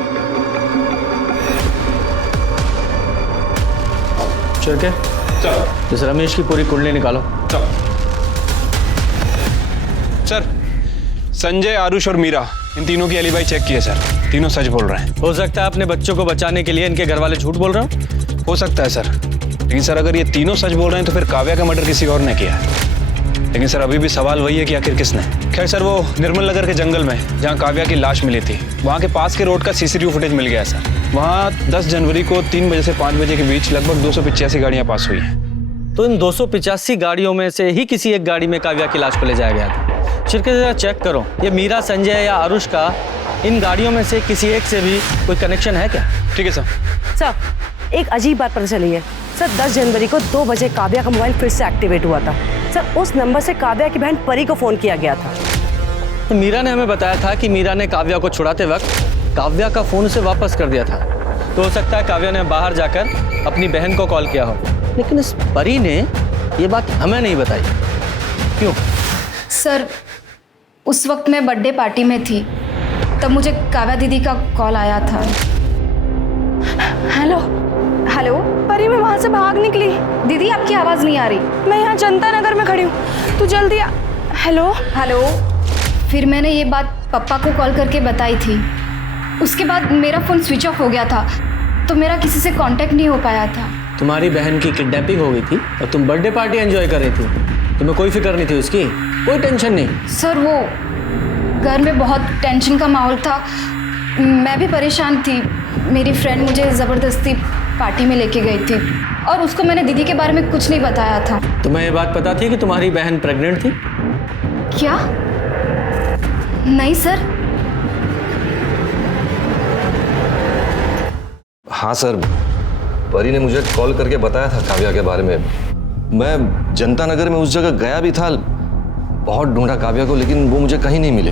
चल के चलो, इस रमेश की पूरी कुंडली निकालो। चलो सर, संजय, आरुष और मीरा, इन तीनों की एलिबाई चेक की है सर, तीनों सच बोल रहे हैं। हो सकता है अपने बच्चों को बचाने के लिए इनके घर वाले झूठ बोल रहे हो। हो सकता है सर, लेकिन सर अगर ये तीनों सच बोल रहे हैं तो फिर काव्या का मर्डर किसी और ने किया है। लेकिन सर अभी भी सवाल वही है कि आखिर किसने। खैर सर, वो निर्मल नगर के जंगल में जहाँ काव्या की लाश मिली थी, वहाँ के पास के रोड का सीसीटीवी फुटेज मिल गया सर। वहाँ 10 जनवरी को 3 बजे से 5 बजे के बीच लगभग 285 गाड़ियाँ पास हुई हैं। तो इन 285 गाड़ियों में से ही किसी एक गाड़ी में काव्या की लाश को ले जाया गया था। शिरके जरा चेक करो, ये मीरा, संजय या आरुष का इन गाड़ियों में से किसी एक से भी कोई कनेक्शन है क्या? ठीक है सर। सर एक अजीब बात पता चली है सर, 10 जनवरी को 2 बजे काव्या का मोबाइल फिर से एक्टिवेट हुआ था सर। उस नंबर से काव्या की बहन परी को फोन किया गया था। तो मीरा ने हमें बताया था कि मीरा ने काव्या को छुड़ाते वक्त काव्या का फोन उसे वापस कर दिया था। तो हो सकता है काव्या ने बाहर जाकर अपनी बहन को कॉल किया हो, लेकिन इस परी ने ये बात हमें नहीं बताई। क्यों? सर उस वक्त मैं बर्थडे पार्टी में थी, तब मुझे काव्या दीदी का कॉल आया था। हेलो हेलो परी, मैं वहाँ से भाग निकली। दीदी आपकी आवाज़ नहीं आ रही। मैं यहाँ जनता नगर में खड़ी हूँ, तू जल्दी आ। Hello hello. फिर मैंने ये बात पापा को कॉल करके बताई थी। उसके बाद मेरा फ़ोन स्विच ऑफ हो गया था, तो मेरा किसी से कांटेक्ट नहीं हो पाया था। तुम्हारी बहन की किडनैपिंग हो गई थी और तुम बर्थडे पार्टी एंजॉय कर रही थी, तुम्हें कोई फिक्र नहीं थी उसकी? कोई टेंशन नहीं? सर वो घर में बहुत टेंशन का माहौल था, मैं भी परेशान थी। मेरी फ्रेंड मुझे ज़बरदस्ती पार्टी में लेके गई थी और उसको मैंने दीदी के बारे में कुछ नहीं बताया था। तुम्हें ये बात पता थी कि तुम्हारी बहन प्रेग्नेंट थी? क्या? नहीं सर। हाँ सर, परी ने मुझे कॉल करके बताया था काव्या के बारे में। मैं जनता नगर में उस जगह गया भी था, बहुत ढूंढा काव्या को, लेकिन वो मुझे कहीं नहीं मिले।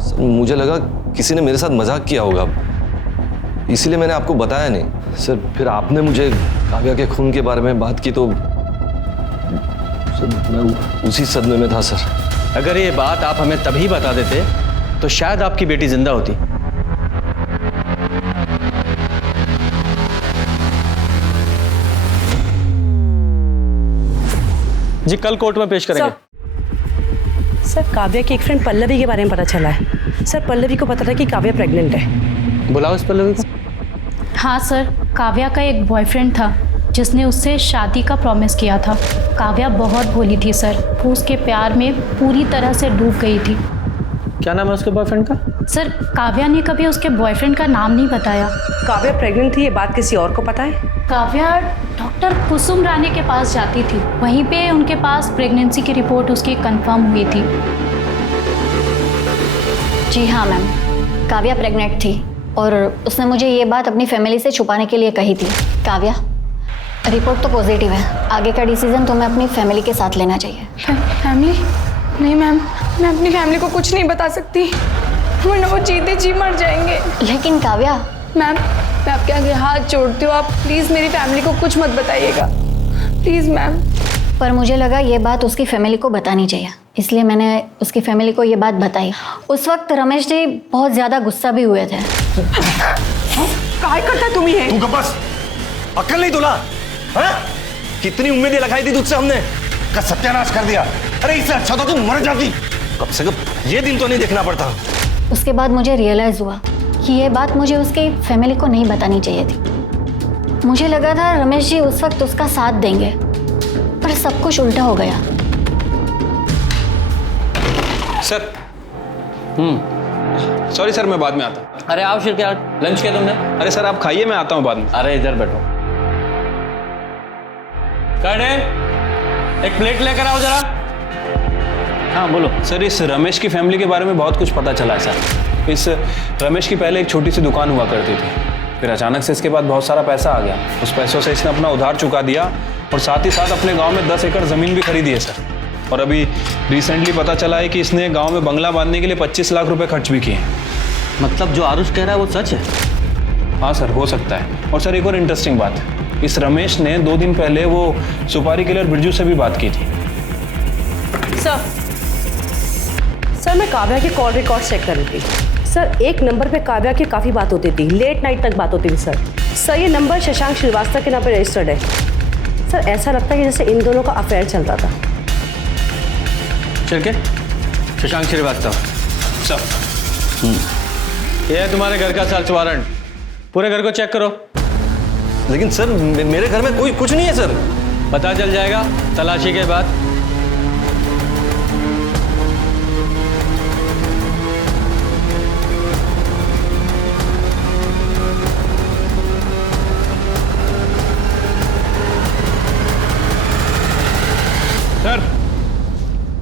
सर मुझे लगा किसी ने मेरे साथ मजाक किया होगा, इसीलिए मैंने आपको बताया नहीं। सर फिर आपने मुझे काव्या के खून के बारे में बात की तो सर मैं उसी सदमे में था सर। अगर ये बात आप हमें तभी बता देते तो शायद आपकी बेटी जिंदा होती। जी कल कोर्ट में पेश करेंगे। सर काव्या की एक फ्रेंड पल्लवी के बारे में पता चला है सर। पल्लवी को पता था कि काव्या प्रेग्नेंट है। बुलाओ इस पल्लवी को। हाँ सर, काव्या का एक बॉयफ्रेंड था जिसने उससे शादी का प्रॉमिस किया था। काव्या बहुत भोली थी सर, वो उसके प्यार में पूरी तरह से डूब गई थी। क्या नाम है उसके बॉयफ्रेंड का? सर काव्या ने कभी उसके बॉयफ्रेंड का नाम नहीं बताया। काव्या प्रेग्नेंट थी, ये बात किसी और को पता है? काव्या डॉक्टर कुसुम रानी के पास जाती थी, वहीं पे उनके पास प्रेगनेंसी की रिपोर्ट उसकी कंफर्म हुई थी। जी हाँ मैम, काव्या प्रेग्नेंट थी और उसने मुझे ये बात अपनी फैमिली से छुपाने के लिए कही थी। काव्या, रिपोर्ट तो पॉजिटिव है, आगे का डिसीजन तुम्हें अपनी फैमिली के साथ लेना चाहिए। फैमिली? नहीं मैम, मैं अपनी फैमिली को कुछ नहीं बता सकती, वरना वो जीते जी मर जाएंगे। लेकिन काव्या। मैम, मैं आपके आगे हाथ जोड़ती हूँ, आप प्लीज़ मेरी फैमिली को कुछ मत बताइएगा, प्लीज़ मैम। पर मुझे लगा ये बात उसकी फैमिली को बतानी चाहिए, इसलिए मैंने उसकी फैमिली को ये बात बताई। उस वक्त रमेश जी बहुत ज़्यादा गुस्सा भी हुए थे। काय करता तुम ये? तू बस, अक्ल नहीं तुला? हाँ? कितनी उम्मीदें लगाई थी तुझसे हमने, का सत्यानाश कर दिया। अरे इससे अच्छा तो तू मर जाती, कम से कम ये दिन तो नहीं देखना पड़ता। उसके बाद मुझे रियलाइज़ हुआ कि ये बात मुझे उसकी फैमिली को नहीं बतानी चाहिए थी। मुझे लगा था रमेश जी उस वक्त उसका साथ देंगे, पर सब कुछ उल्टा हो गया। सर, सॉरी सर, मैं बाद में आता हूँ। अरे आओ क्या लंच किया तुमने? अरे सर आप खाइए, मैं आता हूँ बाद में। अरे इधर बैठो। कर्णे, एक प्लेट लेकर आओ जरा। हाँ बोलो। सर, इस रमेश की फैमिली के बारे में बहुत कुछ पता चला है सर। इस रमेश की पहले एक छोटी सी दुकान हुआ करती थी, फिर अचानक से इसके बाद बहुत सारा पैसा आ गया। उस पैसों से इसने अपना उधार चुका दिया और साथ ही साथ अपने गांव में 10 एकड़ ज़मीन भी खरीदी है सर। और अभी रिसेंटली पता चला है कि इसने गांव में बंगला बांधने के लिए 25 लाख रुपए खर्च भी किए। मतलब जो आरुष कह रहा है वो सच है? हाँ सर, हो सकता है। और सर एक और इंटरेस्टिंग बात है, इस रमेश ने 2 दिन पहले वो सुपारी किलर बिरजू से भी बात की थी। सर, मैं काव्या के कॉल रिकॉर्ड चेक कर रही थी। सर, एक नंबर पे काव्या की काफ़ी बात होती थी, लेट नाइट तक बात होती थी सर। ये नंबर शशांक श्रीवास्तव के नाम पे रजिस्टर्ड है। सर, ऐसा लगता है कि जैसे इन दोनों का अफेयर चलता था। चल के शशांक श्रीवास्तव सर, ये है तुम्हारे घर का सर्च वारंट, पूरे घर को चेक करो। लेकिन सर मेरे घर में कोई कुछ नहीं है सर। पता चल जाएगा तलाशी के बाद। सर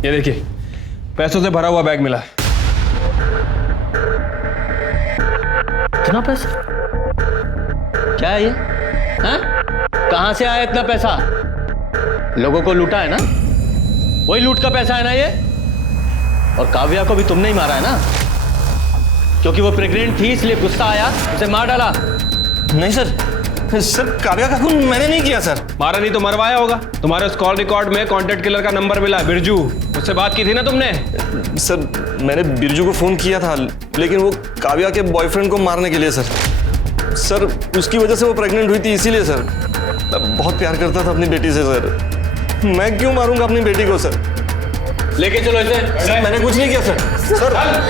ये देखिए, पैसों से भरा हुआ बैग मिला। कितना पैसा? क्या है ये? हाँ? कहां से आया इतना पैसा? लोगों को लूटा है ना? वही लूट का पैसा है ना ये? और काव्या को भी तुमने ही मारा है ना? क्योंकि वो प्रेग्नेंट थी इसलिए गुस्सा आया, उसे मार डाला। नहीं सर, सर काव्या का खून मैंने नहीं किया सर। मारा नहीं तो मरवाया होगा। तुम्हारे उस कॉल रिकॉर्ड में कॉन्टेक्ट किलर का नंबर मिला, बिरजू, उससे बात की थी ना तुमने? सर मैंने बिरजू को फोन किया था, लेकिन वो काव्या के बॉयफ्रेंड को मारने के लिए सर उसकी वजह से वो प्रेग्नेंट हुई थी, इसीलिए सर। मैं बहुत प्यार करता था अपनी बेटी से सर। मैं क्यों मारूंगा अपनी बेटी को सर? लेके चलो इसे। सर मैंने कुछ नहीं किया सर।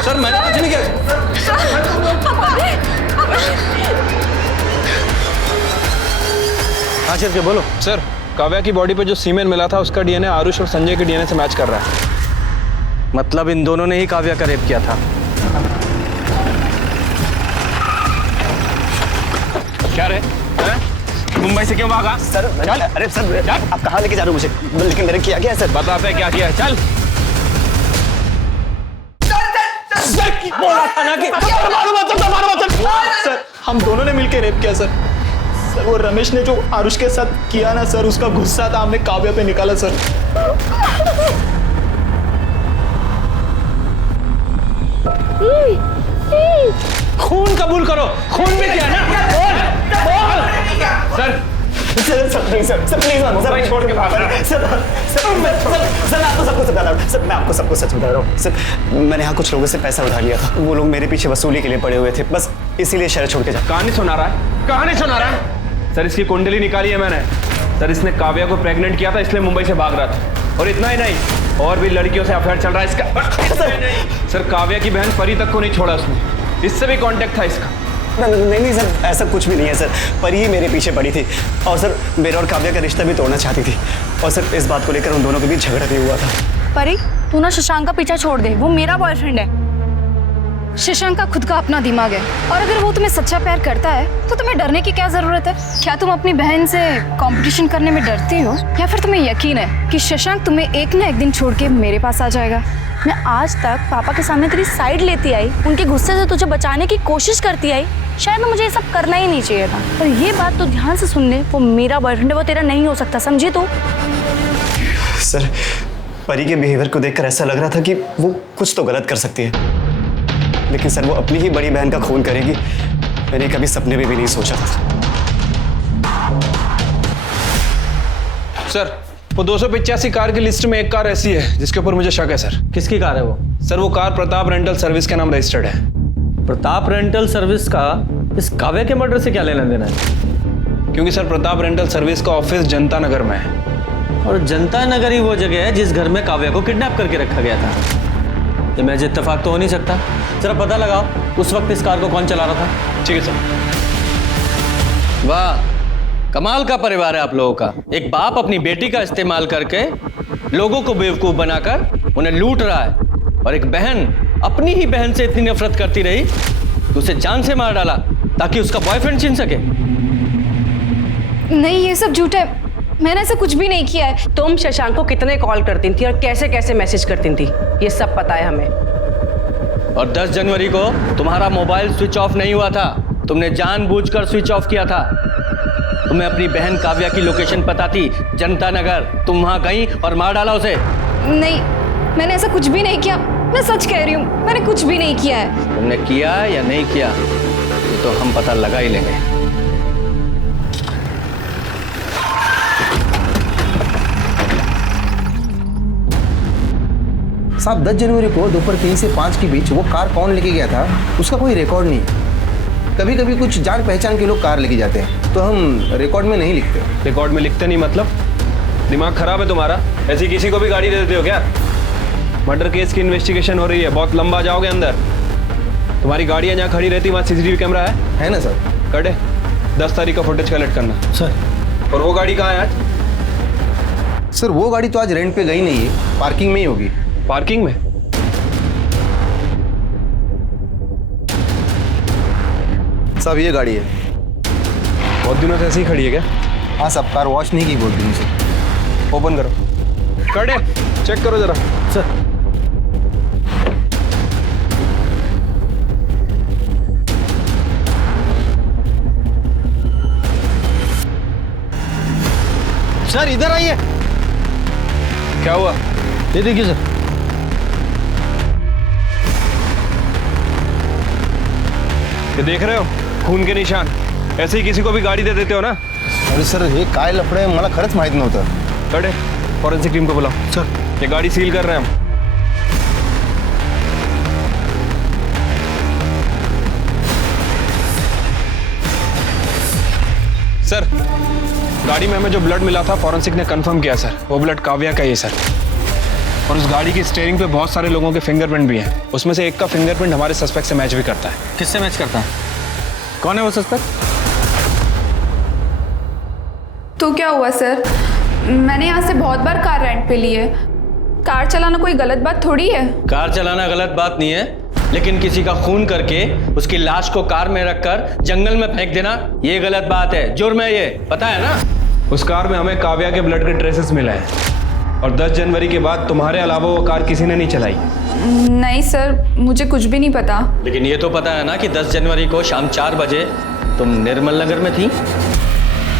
सर मैंने कुछ नहीं किया। हाँ चल के बोलो। सर, काव्या की बॉडी पे जो सीमेन मिला था उसका डीएनए आरुष और संजय के डीएनए से मैच कर रहा है। मतलब इन दोनों ने ही काव्या का रेप किया था। क्या रे? मुंबई से क्यों भागा? सर अरे सर आप कहाँ लेके जा रहे हो मुझे? लेकिन मैंने किया क्या है सर? बताते क्या किया है, चल। बोला था ना कि सर हम दोनों ने मिलकर रेप किया सर। सर वो रमेश ने जो आरुष के साथ किया ना सर, उसका गुस्सा था हमने काव्या पे निकाला सर। खून कबूल करो, खून भी किया ना? सर प्लीज सर छोड़ के भाग रहा। सर आपको सबको सच बता रहा हूँ। सर मैं आपको सबको सच बता रहा हूँ। सर मैंने यहाँ कुछ लोगों से पैसा उठा लिया था, वो लोग मेरे पीछे वसूली के लिए पड़े हुए थे, बस इसीलिए शहर छोड़ के जा। कहानी सुना रहा है, कहानी सुना रहा है। सर इसकी कुंडली निकाली है मैंने। सर इसने काव्या को प्रेग्नेंट किया था, इसलिए मुंबई से भाग रहा था। और इतना ही नहीं, और भी लड़कियों से अफेयर चल रहा है इसका। सर काव्या की बहन परी तक को नहीं छोड़ा उसने, इससे भी कांटेक्ट था इसका। नहीं सर, ऐसा कुछ भी नहीं है सर। परी ही मेरे पीछे पड़ी थी और सर मेरा और काव्या का रिश्ता भी तोड़ना चाहती थी, और सर इस बात को लेकर उन दोनों के बीच झगड़ा भी हुआ था। परी, तू ना शशांक का पीछा छोड़ दे, वो मेरा बॉयफ्रेंड है। शशांक का खुद का अपना दिमाग है, और अगर वो तुम्हें सच्चा प्यार करता है तो तुम्हें डरने की क्या जरूरत है? क्या तुम अपनी बहन से कंपटीशन करने में डरती हो, या फिर तुम्हें यकीन है कि शशांक तुम्हें एक ना एक दिन छोड़ के मेरे पास आ जाएगा? मैं आज तक पापा के सामने तेरी साइड लेती आई, उनके गुस्से से तुझे बचाने की कोशिश करती आई। शायद मुझे ये सब करना ही नहीं चाहिए था, पर ये बात तो ध्यान से सुन ले, वो मेरा बॉयफ्रेंड है, वो तेरा नहीं हो सकता, समझी तू? सर, परी के बिहेवियर को देखकर ऐसा लग रहा था कि वो कुछ तो गलत कर सकती है, लेकिन सर वो अपनी ही बड़ी बहन का खून करेगी, मैंने कभी सपने में भी नहीं सोचा था। सर, वो 285 कार की लिस्ट में एक कार ऐसी है जिसके ऊपर मुझे शक है सर। किसकी कार है वो? सर वो कार प्रताप रेंटल सर्विस के नाम रजिस्टर्ड है। प्रताप रेंटल सर्विस का इस काव्या के मर्डर से क्या लेना देना है? क्योंकि सर प्रताप रेंटल सर्विस का ऑफिस जनता नगर में है, और जनता नगर ही वो जगह है जिस घर में काव्या को किडनैप करके रखा गया था। ये महज इत्तेफाक तो हो नहीं सकता। जरा पता लगाओ उस वक्त इस कार को कौन चला रहा था। ठीक है सर। वाह, कमाल का परिवार है आप लोगों का। एक बाप अपनी बेटी का इस्तेमाल करके लोगों को बेवकूफ बनाकर उन्हें लूट रहा है, और एक बहन अपनी ही बहन से इतनी नफरत करती रही कि उसे जान से मार डाला ताकि उसका बॉयफ्रेंड छीन सके। नहीं, ये सब झूठ है, मैंने ऐसा कुछ भी नहीं किया है। तुम शशांक को कितने कॉल करती थी और कैसे कैसे मैसेज करती थी, ये सब पता है हमें। और 10 जनवरी को तुम्हारा मोबाइल स्विच ऑफ नहीं हुआ था, तुमने जानबूझकर स्विच ऑफ किया था। तुम्हें अपनी बहन काव्या की लोकेशन पता थी, जनता नगर। तुम वहां गई और मार डाला उसे। नहीं, मैंने ऐसा कुछ भी नहीं किया, मैं सच कह रही हूँ, मैंने कुछ भी नहीं किया है। तुमने किया या नहीं किया ये तो हम पता लगा ही लेंगे। साहब, 10 जनवरी को दोपहर 3 से 5 के बीच वो कार कौन लेके गया था उसका कोई रिकॉर्ड नहीं। कभी कभी कुछ जान पहचान के लोग कार लेके जाते हैं, तो हम रिकॉर्ड में नहीं लिखते। रिकॉर्ड में लिखते नहीं मतलब? दिमाग खराब है तुम्हारा? ऐसी किसी को भी गाड़ी दे देते हो क्या? मर्डर केस की इन्वेस्टिगेशन हो रही है, बहुत लंबा जाओगे अंदर। तुम्हारी गाड़ियाँ जहाँ खड़ी रहती वहाँ सीसीटीवी कैमरा है ना सर? कटे 10 तारीख का फुटेज कलेक्ट करना सर। और वो गाड़ी कहाँ है आज? सर वो गाड़ी तो आज रेंट पे गई नहीं है, पार्किंग में ही होगी। पार्किंग में? साहब ये गाड़ी है। बहुत दिनों से ऐसे ही खड़ी है क्या? हाँ साहब, कार वॉश नहीं की बहुत दिनों से। ओपन करो, कटे चेक करो जरा। सर। सर इधर आइए। क्या हुआ? ये देखिए सर। ये देख रहे हो खून के निशान? ऐसे ही किसी को भी गाड़ी दे देते हो ना? अरे सर हे काय लफडे मला खरंच माहित नव्हतं। कटे फॉरेंसिक टीम को बुलाओ। सर ये गाड़ी सील कर रहे हैं हम। सर गाड़ी में हमें जो ब्लड मिला था फॉरेंसिक ने कंफर्म किया सर, वो ब्लड काव्या का ही है सर। और उस गाड़ी की स्टीयरिंग पे बहुत सारे लोगों के फिंगरप्रिंट भी हैं, उसमें से एक का फिंगरप्रिंट हमारे सस्पेक्ट से मैच भी करता है। किससे मैच करता है? कौन है वो सस्पेक्ट? तो क्या हुआ सर, मैंने यहाँ से बहुत बार कार रेंट पे ली है। कार चलाना कोई गलत बात थोड़ी है। कार चलाना गलत बात नहीं है, लेकिन किसी का खून करके उसकी लाश को कार में रखकर जंगल में फेंक देना ये गलत बात है, जुर्म है, ये पता है ना? उस कार में हमें काव्या के ब्लड के ट्रेसेस मिले हैं, और 10 जनवरी के बाद तुम्हारे अलावा वो कार किसी ने नहीं चलाई। नहीं सर, मुझे कुछ भी नहीं पता। लेकिन ये तो पता है ना कि 10 जनवरी को शाम 4 बजे तुम निर्मल नगर में थी?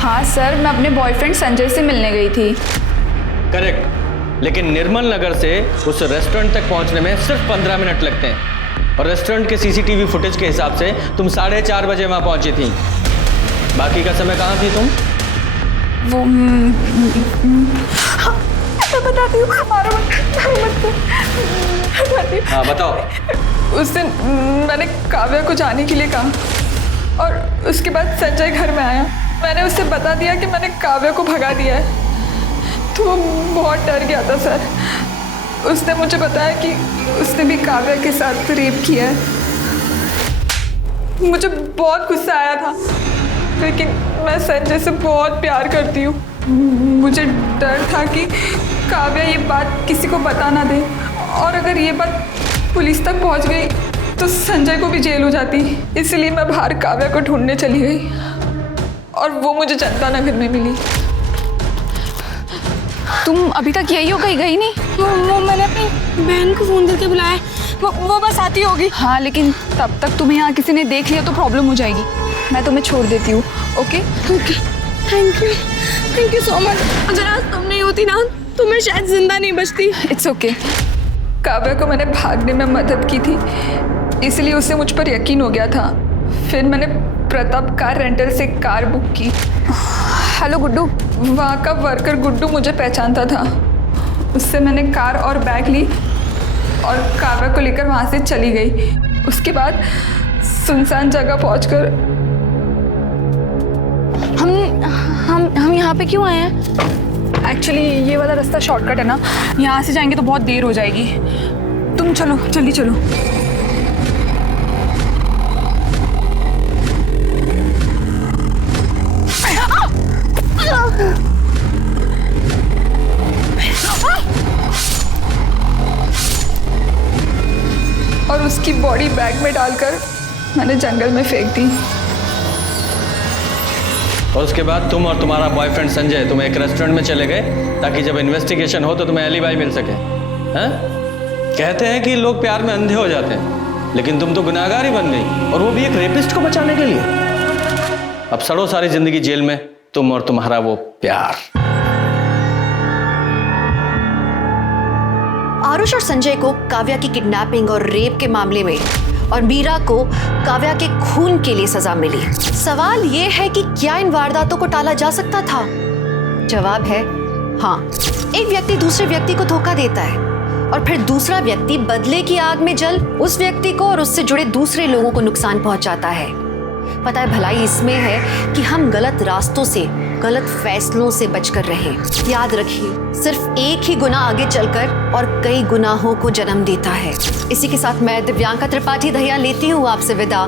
हाँ सर, मैं अपने बॉयफ्रेंड संजय से मिलने गई थी। करेक्ट, लेकिन निर्मल नगर से उस रेस्टोरेंट तक पहुंचने में सिर्फ 15 मिनट लगते हैं, और रेस्टोरेंट के सीसीटीवी फुटेज के हिसाब से तुम 4:30 बजे वहां पहुंची थी। बाकी का समय कहाँ थी तुम? वो मैं बताती हूँ, मारो मत। हाँ बताओ। उस दिन मैंने काव्या को जाने के लिए कहा, और उसके बाद संजय घर में आया। मैंने उससे बता दिया कि मैंने काव्या को भगा दिया है, तो वो बहुत डर गया था सर। उसने मुझे बताया कि उसने भी काव्या के साथ रेप किया है। मुझे बहुत गुस्सा आया था, लेकिन मैं संजय से बहुत प्यार करती हूँ। मुझे डर था कि काव्या ये बात किसी को बता ना दे, और अगर ये बात पुलिस तक पहुँच गई तो संजय को भी जेल हो जाती। इसलिए मैं बाहर काव्या को ढूंढने चली गई, और वो मुझे जनता नगर में मिली। तुम अभी तक यही हो, कहीं गई नहीं? वो मैंने अपनी बहन को फोन करके बुलाया है। वो बस आती होगी। हाँ, लेकिन तब तक तुम्हें यहाँ किसी ने देख लिया तो प्रॉब्लम हो जाएगी। मैं तुम्हें छोड़ देती हूँ। Okay okay, thank you so much. अगर आज तुम नहीं होती ना तो मैं शायद जिंदा नहीं बचती। It's okay. काव्या को मैंने भागने में मदद की थी, इसलिए उसे मुझ पर यकीन हो गया था। फिर मैंने प्रताप कार रेंटल से कार बुक की। हेलो गुड्डू, वहाँ का वर्कर गुड्डू मुझे पहचानता था। उससे मैंने कार और बैग ली और काव्या को लेकर वहाँ से चली गई। उसके बाद सुनसान जगह पहुँचकर हम यहाँ पे क्यों आए हैं? एक्चुअली ये वाला रास्ता शॉर्टकट है ना, यहाँ से जाएंगे तो बहुत देर हो जाएगी। तुम चलो, जल्दी चलो। और उसकी बॉडी बैग में डालकर मैंने जंगल में फेंक दी। और उसके बाद तुम और तुम्हारा बॉयफ्रेंड संजय तुम एक रेस्टोरेंट में चले गए ताकि जब इन्वेस्टिगेशन हो तो तुम्हें एलिबाई मिल सके। हैं? कहते हैं कि लोग प्यार में अंधे हो जाते हैं, लेकिन तुम तो गुनाहगार ही बन गई, और वो भी एक रेपिस्ट को बचाने के लिए। अब सड़ो सारी जिंदगी जेल में, तुम और तुम्हारा वो प्यार। आरुष और संजय को काव्या की किडनैपिंग और रेप के मामले में और मीरा को काव्या के खून के लिए सजा मिली। सवाल ये है कि क्या इन वारदातों को टाला जा सकता था? जवाब है हाँ। एक व्यक्ति दूसरे व्यक्ति को धोखा देता है और फिर दूसरा व्यक्ति बदले की आग में जल उस व्यक्ति को और उससे जुड़े दूसरे लोगों को नुकसान पहुंचाता है। पता है, भलाई इसमें है कि हम गलत रास्तों से, गलत फैसलों से बचकर रहें। याद रखिए, सिर्फ एक ही गुनाह आगे चलकर और कई गुनाहों को जन्म देता है। इसी के साथ मैं दिव्यांका त्रिपाठी दहिया लेती हूँ आपसे विदा।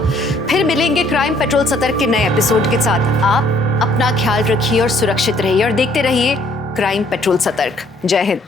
फिर मिलेंगे क्राइम पेट्रोल सतर्क के नए एपिसोड के साथ। आप अपना ख्याल रखिए और सुरक्षित रहिए और देखते रहिए क्राइम पेट्रोल सतर्क। जय हिंद।